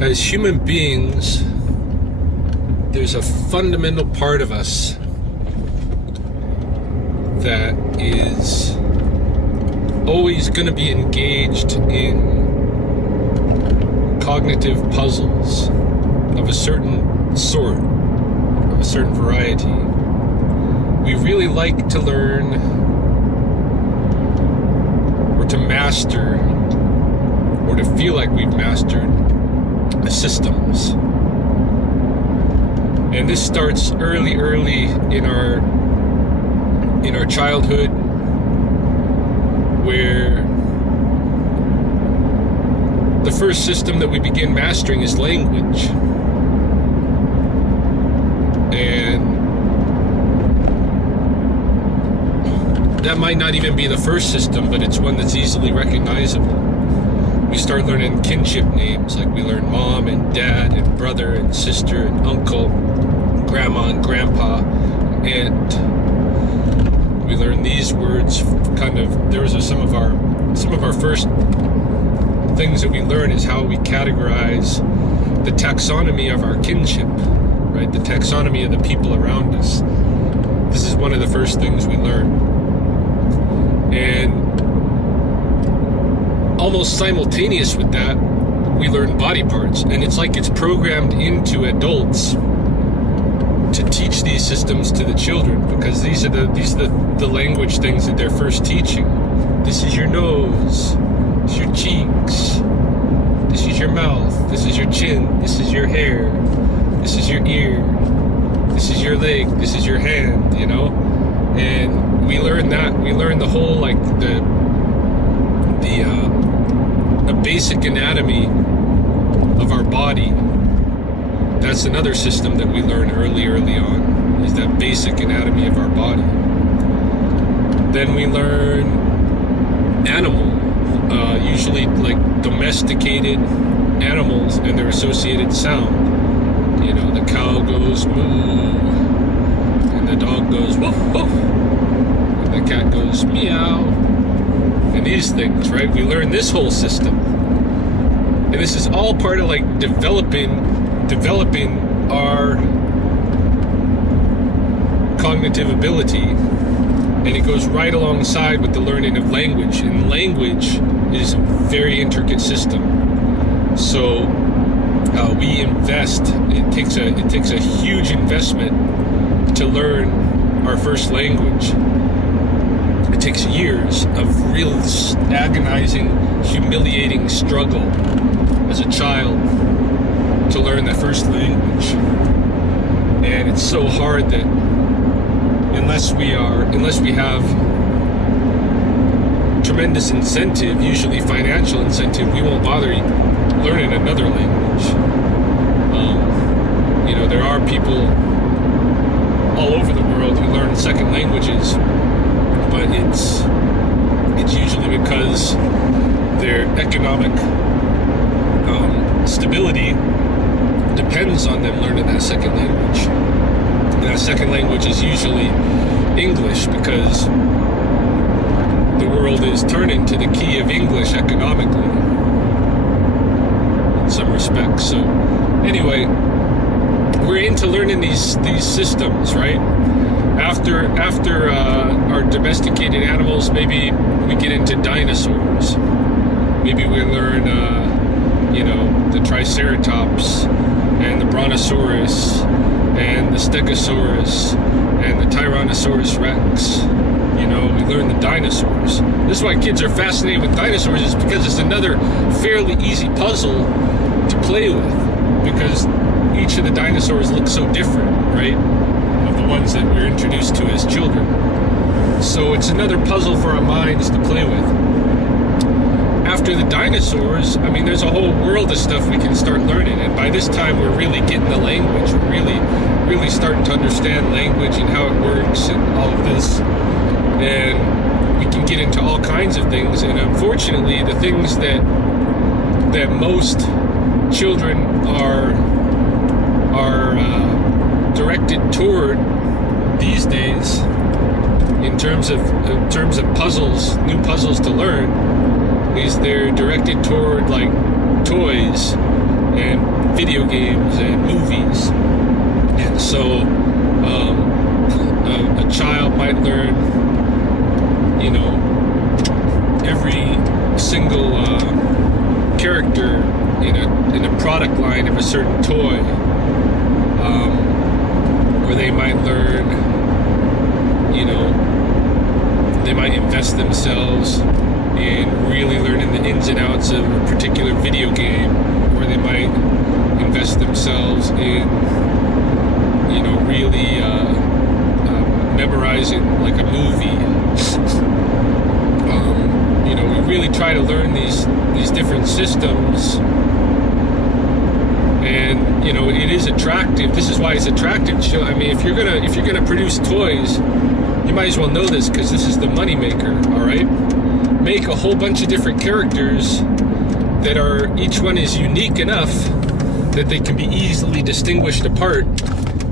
As human beings, there's a fundamental part of us that is always going to be engaged in cognitive puzzles of a certain sort, of a certain variety. We really like to learn or to master or to feel like we've mastered the systems. And this starts early in our childhood, where the first system that we begin mastering is language. And that might not even be the first system, but it's one that's easily recognizable. We start learning kinship names, like we learn mom and dad and brother and sister and uncle, grandma and grandpa, and we learn these words. Kind of, some of our first things that we learn is how we categorize the taxonomy of our kinship, right? The taxonomy of the people around us. This is one of the first things we learn. And almost simultaneous with that, we learn body parts, and it's like it's programmed into adults to teach these systems to the children, because these are the language things that they're first teaching. This is your nose, this is your cheeks, this is your mouth, this is your chin, this is your hair, this is your ear, this is your leg, this is your hand, you know? And we learn that. We learn the whole, like, the basic anatomy of our body. That's another system that we learn early on, is that basic anatomy of our body. Then we learn animal, usually like domesticated animals and their associated sound. You know, the cow goes moo, and the dog goes woof woof, and the cat goes meow, and these things, right? We learn this whole system. And this is all part of, like, developing our cognitive ability, and it goes right alongside with the learning of language. And language is a very intricate system. So we invest. It takes a huge investment to learn our first language. It takes years of real agonizing, humiliating struggle as a child to learn the first language. And it's so hard that unless we have tremendous incentive, usually financial incentive, we won't bother learning another language. You know, there are people all over the world who learn second languages, but it's usually because their economic stability depends on them learning that second language. And that second language is usually English, because the world is turning to the key of English economically in some respects. So anyway, we're into learning these systems, right? After our domesticated animals, maybe we get into dinosaurs. Maybe we learn, the Triceratops and the Brontosaurus and the Stegosaurus and the Tyrannosaurus Rex. You know, we learn the dinosaurs. This is why kids are fascinated with dinosaurs, is because it's another fairly easy puzzle to play with, because each of the dinosaurs looks so different, right? Of the ones that we're introduced to as children. So it's another puzzle for our minds to play with. After the dinosaurs, I mean, there's a whole world of stuff we can start learning, and by this time we're really getting the language. We're really starting to understand language and how it works and all of this. And we can get into all kinds of things, and unfortunately the things that most children are directed toward these days, in terms of puzzles, new puzzles to learn, is they're directed toward, like, toys and video games and movies. And so a child might learn, you know, every single character in a product line of a certain toy, or they might learn, you know, they might invest themselves in really learning the ins and outs of a particular video game, or they might invest themselves in, you know, really memorizing like a movie. You know, we really try to learn these different systems, and you know, it is attractive. This is why it's attractive to show. I mean, if you're gonna produce toys, you might as well know this, because this is the money maker. All right, make a whole bunch of different characters that are, each one is unique enough that they can be easily distinguished apart,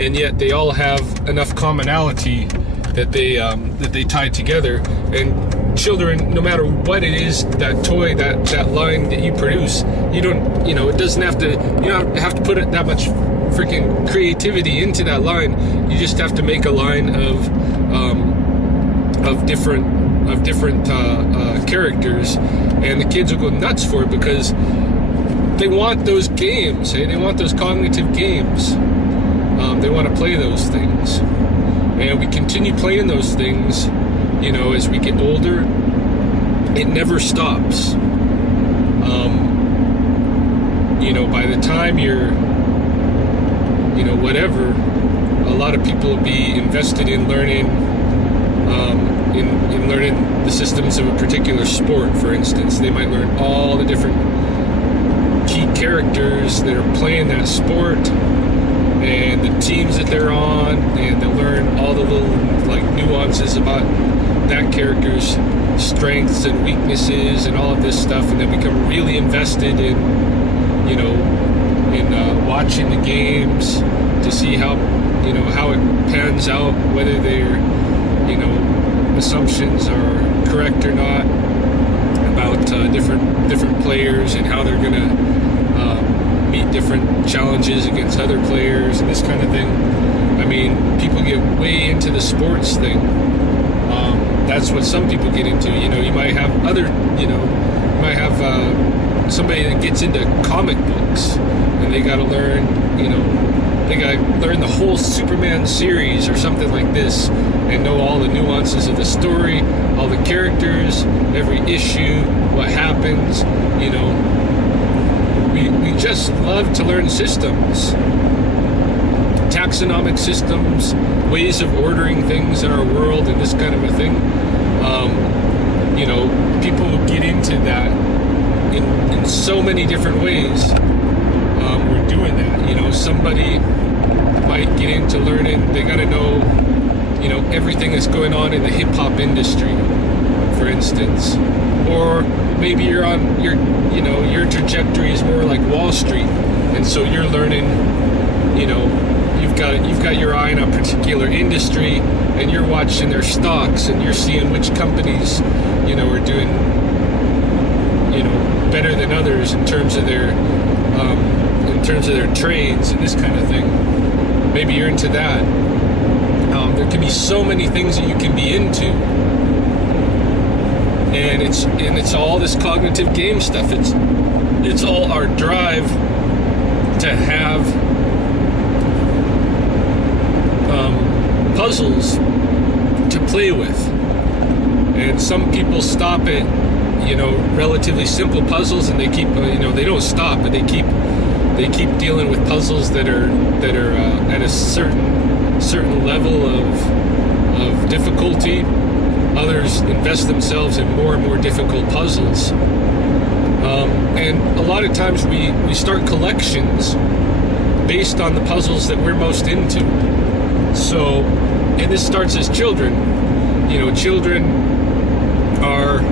and yet they all have enough commonality that they tie together. And children, no matter what it is, that toy, that line that you produce, you don't, you know, it doesn't have to, you don't have to put it that much freaking creativity into that line. You just have to make a line of different characters, and the kids will go nuts for it, because they want those games. They want those cognitive games. They want to play those things, and we continue playing those things, you know, as we get older. It never stops. You know, by the time you're, you know, whatever, a lot of people will be invested in learning, in learning the systems of a particular sport. For instance, they might learn all the different key characters that are playing that sport, and the teams that they're on, and they'll learn all the little like nuances about that character's strengths and weaknesses and all of this stuff, and then become really invested in, you know, in watching the games to see how, you know, how it pans out, whether their, you know, assumptions are correct or not about different players, and how they're gonna meet different challenges against other players and this kind of thing. I mean, people get way into the sports thing. That's what some people get into. You know, you might have other, you know, you might have somebody that gets into comic books, and they got to learn, you know, they got to learn the whole Superman series or something like this, and know all the nuances of the story, all the characters, every issue, what happens, you know. We just love to learn systems, taxonomic systems, ways of ordering things in our world, and this kind of a thing. You know, people get into that in so many different ways. We're doing that. You know, somebody might get into learning, they got to know, you know, everything that's going on in the hip-hop industry, for instance. Or maybe you're on your trajectory is more like Wall Street, and so you're learning, you know, you've got your eye on a particular industry, and you're watching their stocks, and you're seeing which companies, you know, are doing, you know, better than others in terms of their trades and this kind of thing. Maybe you're into that. There can be so many things that you can be into. And it's all this cognitive game stuff. It's all our drive to have puzzles to play with. And some people stop at, you know, relatively simple puzzles, and they keep, you know, they don't stop, but they keep dealing with puzzles that are at a certain level of difficulty. Others invest themselves in more and more difficult puzzles. And a lot of times we start collections based on the puzzles that we're most into. So, and this starts as children. You know, children are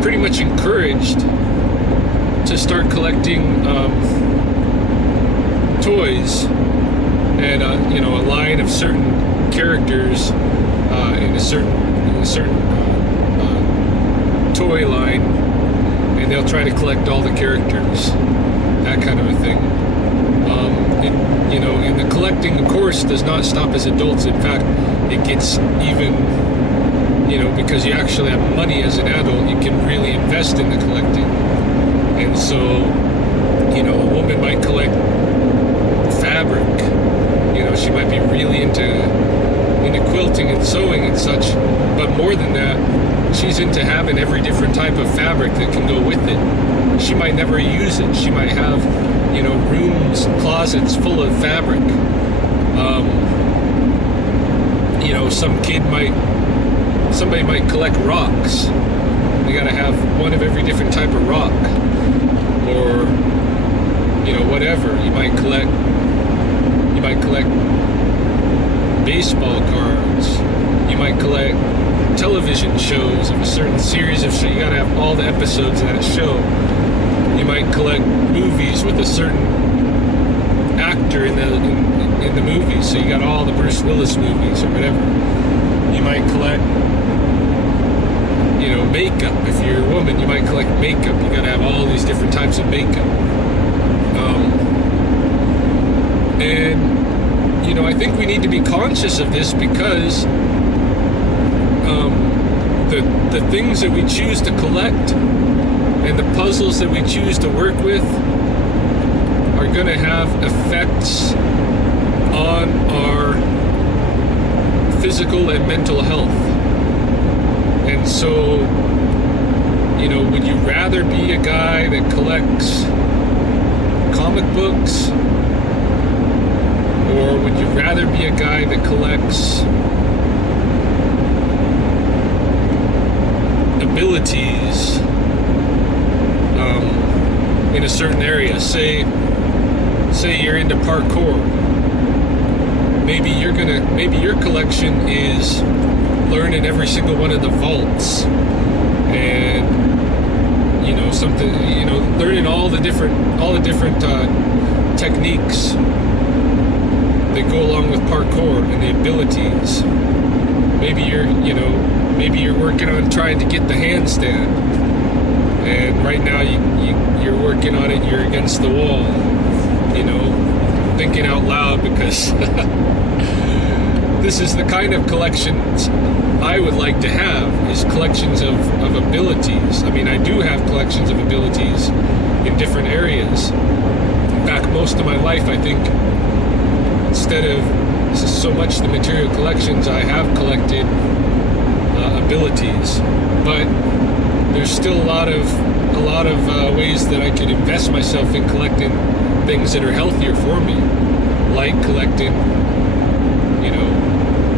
pretty much encouraged to start collecting toys, and you know, a line of certain characters in a certain toy line, and they'll try to collect all the characters. that kind of a thing. And the collecting, of course, does not stop as adults. In fact, it gets even, because you actually have money as an adult, you can really invest in the collecting. And so, a woman might collect fabric. She might be really into quilting and sewing and such. But more than that, she's into having every different type of fabric that can go with it. She might never use it. She might have, rooms, closets full of fabric. Somebody might collect rocks. They gotta have one of every different type of rock. Or, whatever. You might collect baseball cards. You might collect television shows of a certain series of shows. You gotta have all the episodes of that show. You might collect movies with a certain actor in the movie. So you got all the Bruce Willis movies or whatever. You might collect, makeup. If you're a woman, you might collect makeup. You gotta have all these different types of makeup. And I think we need to be conscious of this because the things that we choose to collect and the puzzles that we choose to work with are going to have effects on our physical and mental health. And so, would you rather be a guy that collects comic books, or would you rather be a guy that collects abilities in a certain area? Say you're into parkour. Maybe your collection is learning every single one of the vaults, and learning all the different techniques that go along with parkour and the abilities. Maybe you're working on trying to get the handstand, and right now you're working on it. You're against the wall, thinking out loud because this is the kind of collections I would like to have, is collections of abilities. I mean, I do have collections of abilities in different areas. In fact, most of my life, I think, instead of so much the material collections, I have collected abilities. But there's still a lot of ways that I could invest myself in collecting things that are healthier for me, like collecting,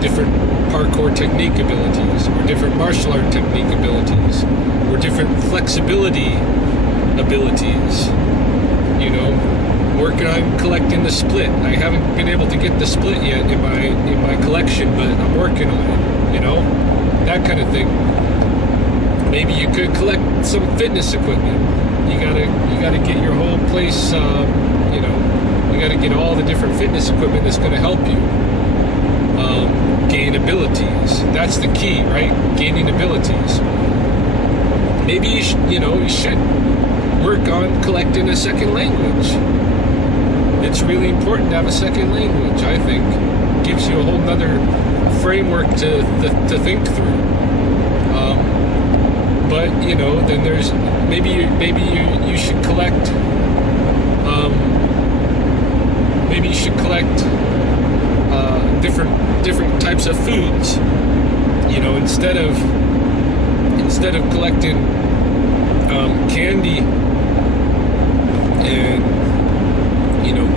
different parkour technique abilities, or different martial art technique abilities, or different flexibility abilities. Working on collecting the split. I haven't been able to get the split yet in my collection, but I'm working on it. That kind of thing. Maybe you could collect some fitness equipment. You gotta get your whole place. You gotta get all the different fitness equipment that's going to help you gain abilities. That's the key, right? Gaining abilities. Maybe you should work on collecting a second language. It's really important to have a second language, I think. It gives you a whole nother framework to think through. But then there's maybe you should collect. Maybe you should collect different types of foods. Instead of collecting candy and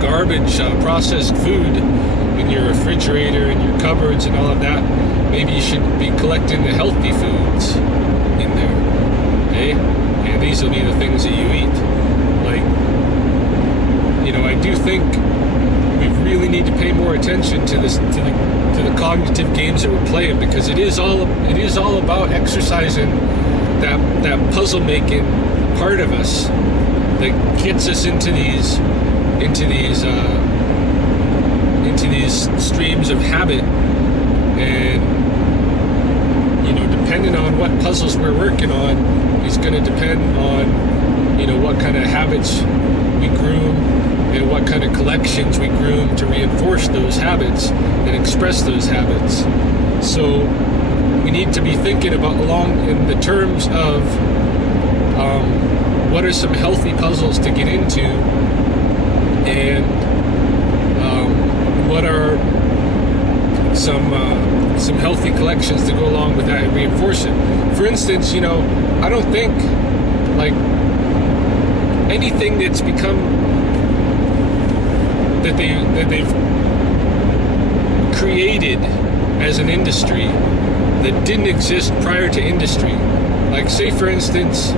garbage, processed food in your refrigerator and your cupboards and all of that, maybe you should be collecting the healthy foods in there. Okay? And these will be the things that you eat. I do think we really need to pay more attention to this, to the cognitive games that we're playing, because it is all about exercising that puzzle making part of us that gets us into these streams of habit. And depending on what puzzles we're working on is going to depend on what kind of habits we groom and what kind of collections we groom to reinforce those habits and express those habits. So we need to be thinking about along in the terms of what are some healthy puzzles to get into, and what are some healthy collections to go along with that and reinforce it. For instance, I don't think like anything that's become that they've created as an industry that didn't exist prior to industry. Like say for instance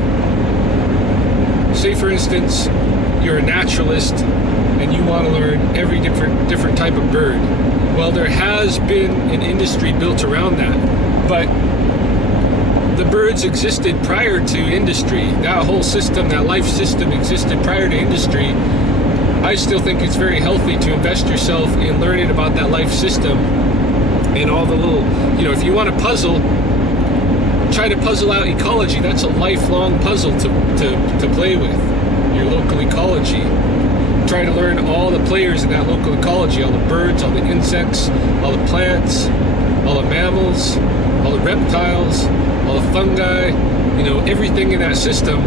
you're a naturalist and you want to learn every different type of bird. Well, there has been an industry built around that, but the birds existed prior to industry. That whole system, that life system existed prior to industry. I still think it's very healthy to invest yourself in learning about that life system and all the little, if you want to puzzle, try to puzzle out ecology. That's a lifelong puzzle to play with, your local ecology. Try to learn all the players in that local ecology, all the birds, all the insects, all the plants, all the mammals, all the reptiles, all the fungi, everything in that system.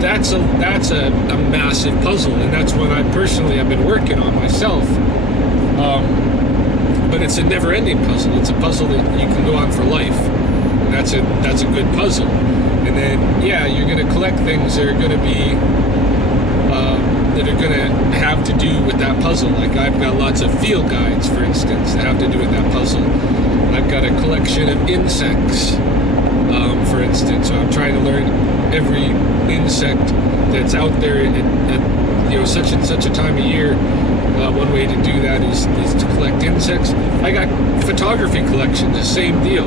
That's a massive puzzle, and that's one I personally have been working on myself. But it's a never-ending puzzle. It's a puzzle that you can go on for life, and that's a good puzzle. And then you're going to collect things that are going to be that are going to have to do with that puzzle. Like I've got lots of field guides, for instance, that have to do with that puzzle. I've got a collection of insects, for instance. So I'm trying to learn every insect that's out there at such and such a time of year. One way to do that is to collect insects. I got photography collections, the same deal,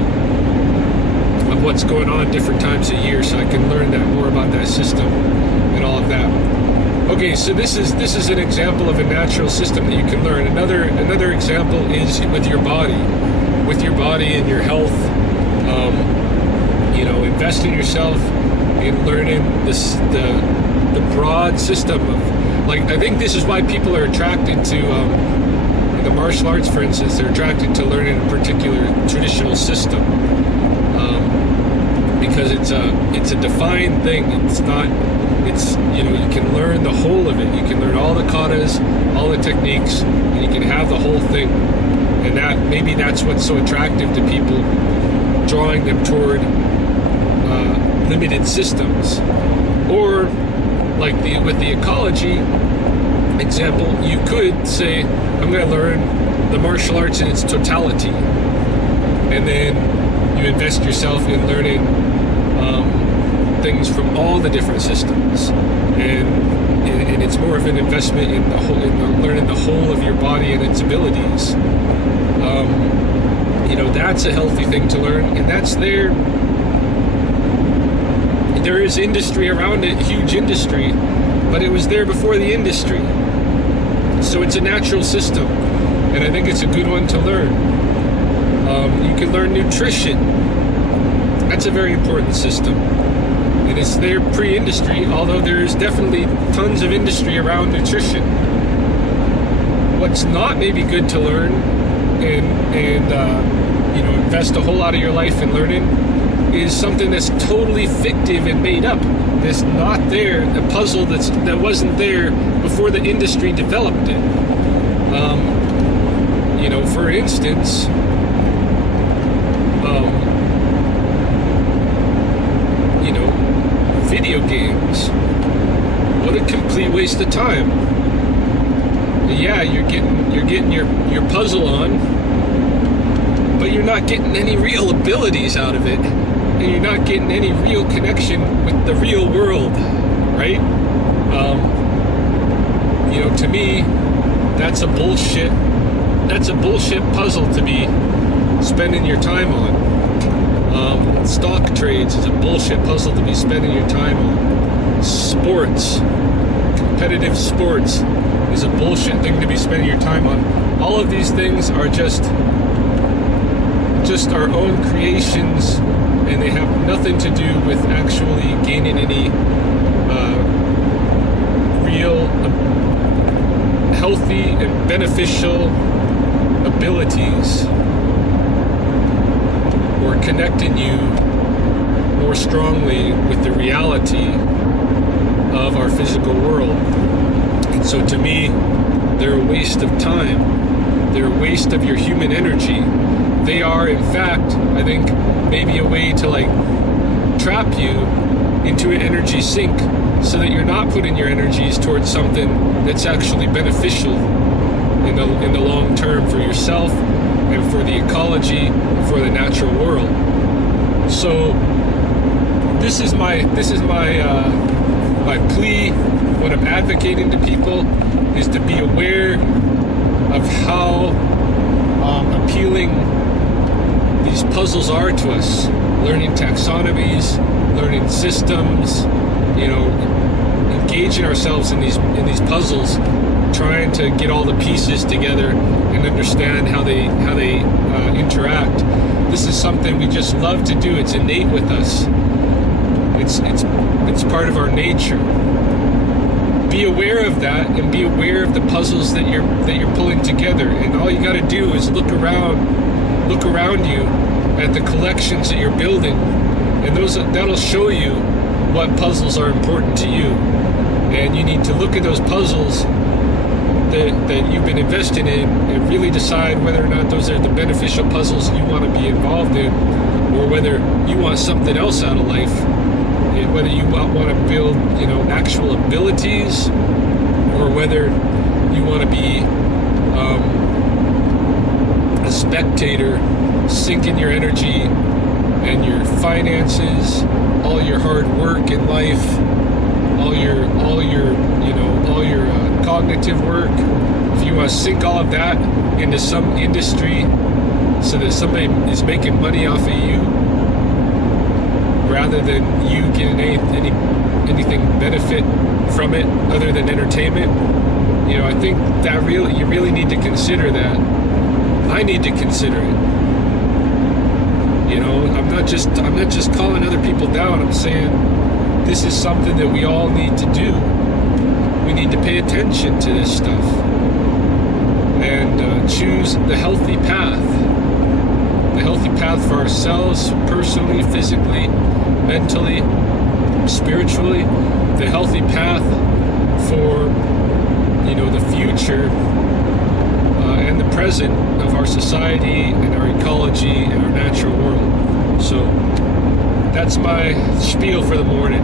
of what's going on different times of year, so I can learn that more about that system and all of that. Okay, so this is an example of a natural system that you can learn. Another example is with your body and your health. Invest in yourself in learning the broad system of, like, I think this is why people are attracted to the martial arts, for instance. They're attracted to learning a particular traditional system because it's a defined thing. You can learn the whole of it. You can learn all the katas, all the techniques, and you can have the whole thing. And maybe that's what's so attractive to people, drawing them toward limited systems. Or like with the ecology example, you could say, I'm going to learn the martial arts in its totality, and then you invest yourself in learning things from all the different systems, and it's more of an investment in learning the whole of your body and its abilities. That's a healthy thing to learn, and that's there is industry around it, huge industry, but it was there before the industry. So it's a natural system, and I think it's a good one to learn. You can learn nutrition. That's a very important system. And it's there pre-industry, although there's definitely tons of industry around nutrition. What's not maybe good to learn and invest a whole lot of your life in learning is something that's totally fictive and made up. That's not there, a puzzle that wasn't there before the industry developed it. For instance, video games. What a complete waste of time. Yeah, you're getting your puzzle on, but you're not getting any real abilities out of it, and you're not getting any real connection with the real world, right? To me, that's a bullshit puzzle to be spending your time on. Stock trades is a bullshit puzzle to be spending your time on. Sports, competitive sports, is a bullshit thing to be spending your time on. All of these things are just our own creations and they have nothing to do with actually gaining any real healthy and beneficial abilities, or connecting you more strongly with the reality of our physical world. And so to me, they're a waste of time. They're a waste of your human energy. They are, in fact, I think, maybe a way to like trap you into an energy sink so that you're not putting your energies towards something that's actually beneficial in the long term for yourself and for the ecology, for the natural world. So this is my plea. What I'm advocating to people is to be aware of how appealing these puzzles are to us. Learning taxonomies, learning systems, engaging ourselves in these puzzles, trying to get all the pieces together and understand how they interact. This is something we just love to do. It's innate with us. It's part of our nature. Be aware of that, and be aware of the puzzles that you're pulling together. And all you got to do is look around you at the collections that you're building, and that'll show you what puzzles are important to you. And you need to look at those puzzles that you've been investing in and really decide whether or not those are the beneficial puzzles you want to be involved in, or whether you want something else out of life, and whether you want to build actual abilities, or whether you want to be a spectator, sinking your energy and your finances, all your hard work in life, all your cognitive work. If you want to sink all of that into some industry so that somebody is making money off of you, rather than you getting anything benefit from it other than entertainment, I think that you really need to consider that. I need to consider it. I'm not just calling other people down. I'm saying this is something that we all need to do. We need to pay attention to this stuff and choose the healthy path. The healthy path for ourselves, personally, physically, mentally, spiritually. The healthy path for the future and the present of our society and our ecology and our natural world. So that's my spiel for the morning.